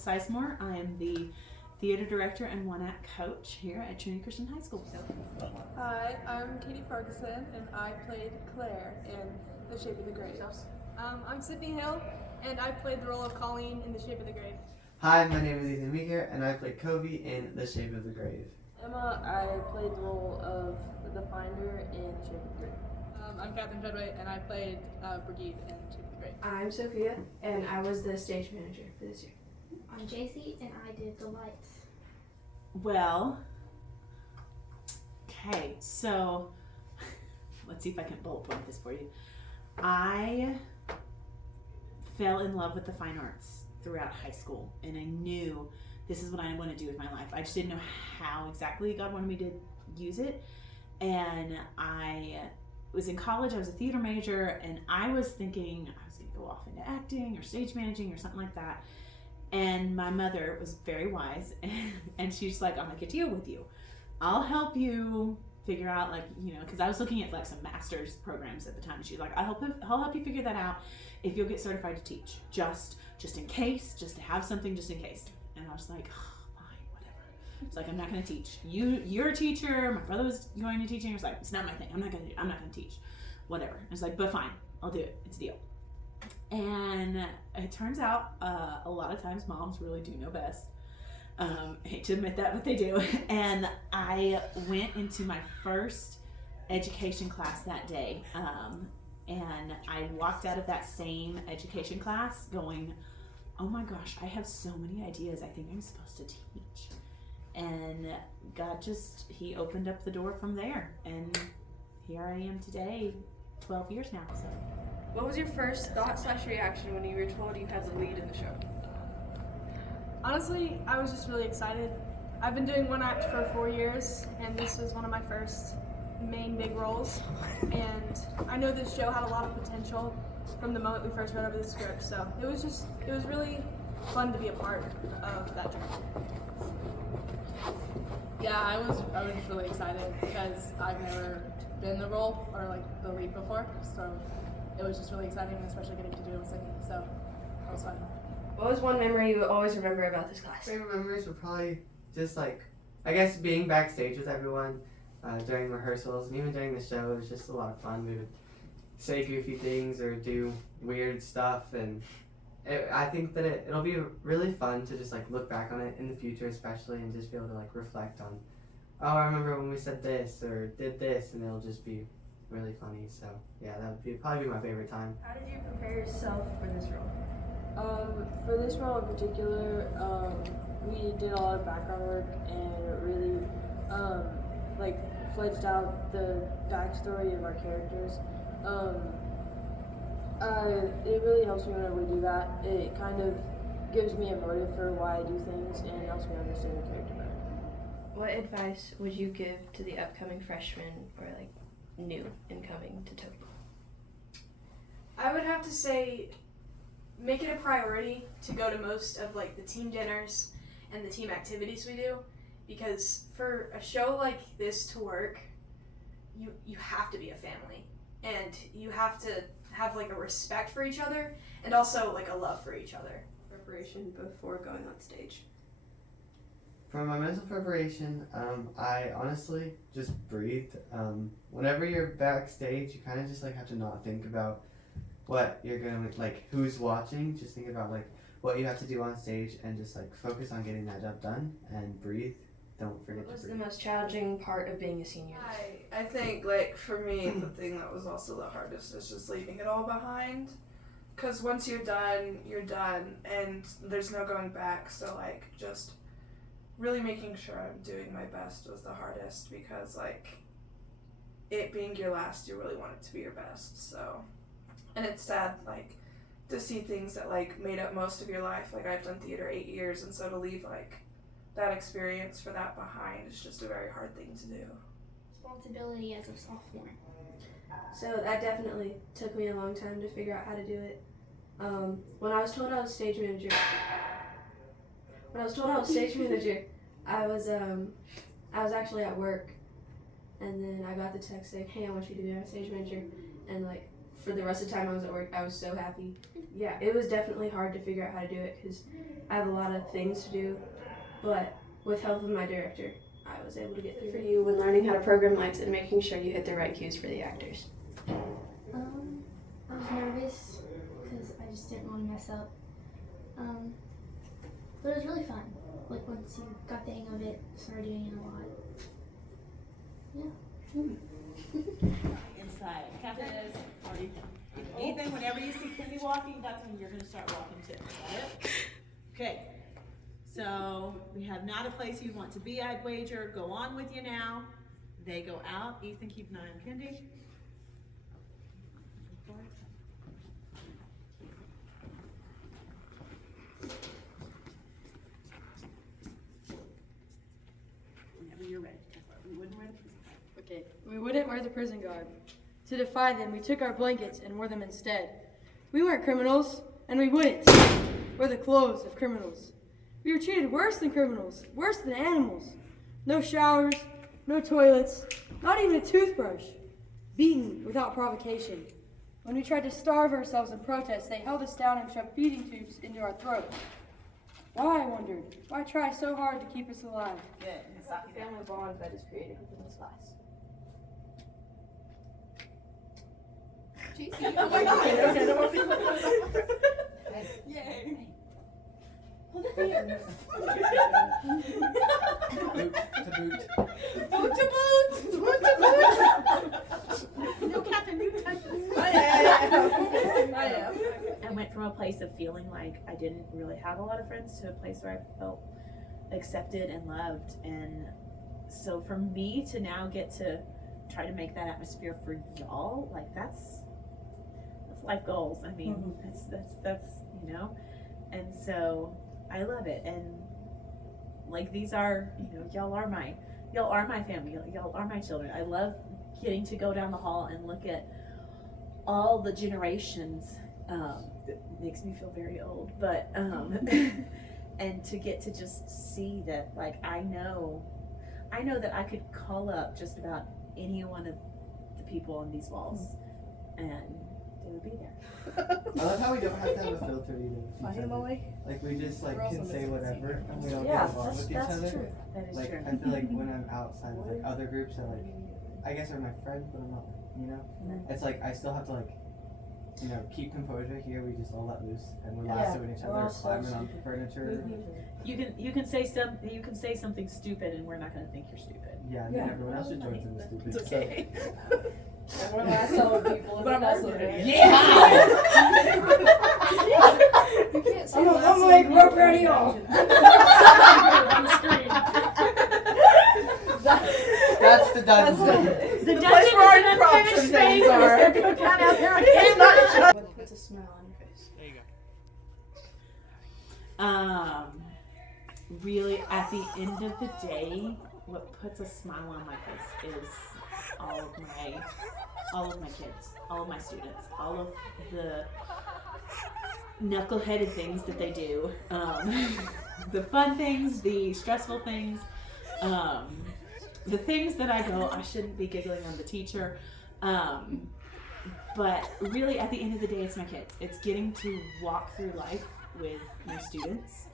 Sizemore. I am the theater director and one-act coach here at Trinity Christian High School. Hi, I'm Katie Ferguson, and I played Claire in The Shape of the Grave. I'm Sydney Hill, and I played the role of Colleen in The Shape of the Grave. Hi, my name is Ethan Meeker, and I played Covey in The Shape of the Grave. Emma, I played the role of the Finder in The Shape of the Grave. I'm Catherine Treadway, and I played Brigitte in Shape of the Grave. I'm Sophia, and I was the stage manager for this year. I'm JC, and I did the lights. Well, okay, so let's see if I can bullet point this for you. I fell in love with the fine arts throughout high school, and I knew this is what I want to do with my life. I just didn't know how exactly God wanted me to use it. And I was in college, I was a theater major, and I was thinking I was going to go off into acting or stage managing or something like that. And my mother was very wise, and she's like, I'm going to get deal with you. I'll help you figure out, like, you know, because I was looking at like some master's programs at the time. She's like, I'll help you figure that out if you'll get certified to teach, just in case, just to have something just in case. And I was like, oh, fine, whatever. It's like, I'm not going to teach. You're a teacher. My brother was going to teaching. I was like, it's not my thing. I'm not going to teach. Whatever. I was like, but fine, I'll do it. It's a deal. And it turns out a lot of times moms really do know best. I hate to admit that, but they do. And I went into my first education class that day. And I walked out of that same education class going, oh my gosh, I have so many ideas I think I'm supposed to teach. And God He opened up the door from there. And here I am today, 12 years now. So. What was your first thought/reaction when you were told you had the lead in the show? Honestly, I was just really excited. I've been doing one act for 4 years, and this was one of my first main big roles. And I know this show had a lot of potential from the moment we first read over the script, so it was really fun to be a part of that journey. Yeah, I was just really excited because I've never been the role or like the lead before, so it was just really exciting, especially getting to do it with Sydney, so that was fun. What was one memory you always remember about this class? Favorite memories were probably just like, I guess being backstage with everyone during rehearsals and even during the show. It was just a lot of fun. We would say goofy things or do weird stuff, and I think that it'll be really fun to just like look back on it in the future, especially, and just be able to like reflect on, oh, I remember when we said this or did this, and it'll just be really funny. So yeah, that would probably be my favorite time. How did you prepare yourself for this role? For this role in particular, we did a lot of background work and really fleshed out the backstory of our characters. It really helps me whenever we do that. It kind of gives me a motive for why I do things and helps me understand the character better. What advice would you give to the upcoming freshmen or like new incoming to Toby? I would have to say make it a priority to go to most of like the team dinners and the team activities we do, because for a show like this to work, you have to be a family, and you have to have like a respect for each other and also like a love for each other. Preparation before going on stage. For my mental preparation, I honestly just breathe. Whenever you're backstage, you kind of just like have to not think about what you're gonna like, who's watching. Just think about like what you have to do on stage and just like focus on getting that job done and breathe. Don't forget to breathe. What was the most challenging part of being a senior? I think, like, for me, the thing that was also the hardest is just leaving it all behind. Because once you're done, and there's no going back. So, like, just really making sure I'm doing my best was the hardest, because, like, it being your last, you really want it to be your best. So, and it's sad, like, to see things that, like, made up most of your life. Like, I've done theater 8 years, and so to leave, like, that experience for that behind is just a very hard thing to do. Responsibility as a sophomore. So that definitely took me a long time to figure out how to do it. When I was told I was stage manager, I was actually at work, and then I got the text saying, "Hey, I want you to be our stage manager." And like for the rest of the time I was at work, I was so happy. Yeah, it was definitely hard to figure out how to do it because I have a lot of things to do, but with help of my director, I was able to get through. For you, when learning how to program lights and making sure you hit the right cues for the actors. I was nervous because I just didn't want to mess up. But it was really fun. Like once you got the hang of it, started doing it a lot. Inside. Captain is already done. Ethan, whenever you see Kenny walking, that's when you're going to start walking too. Is that it? Okay. So we have not a place you want to be, I'd wager. Go on with you now. They go out. Ethan, keep an eye on Kendi. Whenever you're ready. We wouldn't wear the prison garb. Okay, we wouldn't wear the prison garb. To defy them, we took our blankets and wore them instead. We weren't criminals, and we wouldn't wear the clothes of criminals. We were treated worse than criminals, worse than animals. No showers, no toilets, not even a toothbrush. Beaten without provocation. When we tried to starve ourselves in protest, they held us down and shoved feeding tubes into our throats. Why, I wondered? Why try so hard to keep us alive? Good. Family bond that is created within this class. Oh my God. Yay. Boot to boot. Boot to boot. Boot to boot. No, Captain, you touched it. I am. I went from a place of feeling like I didn't really have a lot of friends to a place where I felt accepted and loved. And so for me to now get to try to make that atmosphere for y'all, like that's life goals. I mean, that's you know, and so I love it. And like these are, you know, y'all are my family. Y'all are my children. I love getting to go down the hall and look at all the generations. It makes me feel very old, but and to get to just see that, like, I know that I could call up just about any one of the people on these walls, and they would be there. I love how we don't have to have a filter either. Like we just like can say whatever and we all get along with each other. True. That is Like true. I feel like when I'm outside with like other groups that like I guess are my friends but I'm not, you know? It's like I still have to like, you know, keep composure. Here we just all let loose and we're laughing at each other, climbing on furniture. You can say something stupid and we're not gonna think you're stupid. Yeah, and then everyone else just joins in the stupid. It's okay. And we're last solid people. But I'm also Yeah! You can't say I'm like Roper and y'all. That's the dungeon. The dungeon is an unfinished space. We're gonna go down out there on camera. What puts a smile on your face? There you Really, at the end of the day, what puts a smile on my face is all of my kids, all of my students, all of the knuckleheaded things that they do, the fun things, the stressful things, the things that I go, I shouldn't be giggling on the teacher, but really at the end of the day, it's my kids. It's getting to walk through life with my students,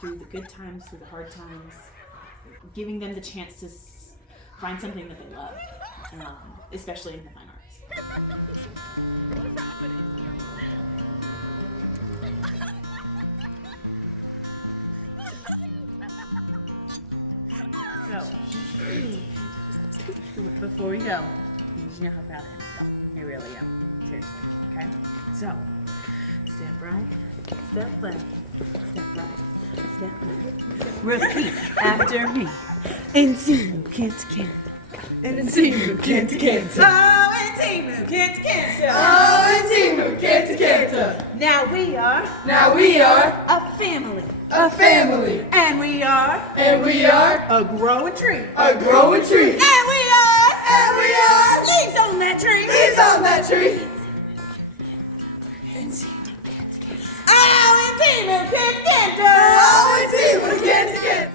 through the good times, through the hard times, giving them the chance to find something that they love, especially in the fine arts. So, before we go, you know how proud I am. I really am. Seriously. Okay? So, step right, step left, step right, step left. Repeat after me. And move, can't. And move, can't. Oh, and move, can't. Oh, and Timu, can't. Now we are a family. A family. And we are A growing tree. growing tree. And we are leaves on that tree. Leaves on that tree. Oh, and Timu, can't. Oh, and Timu, can't.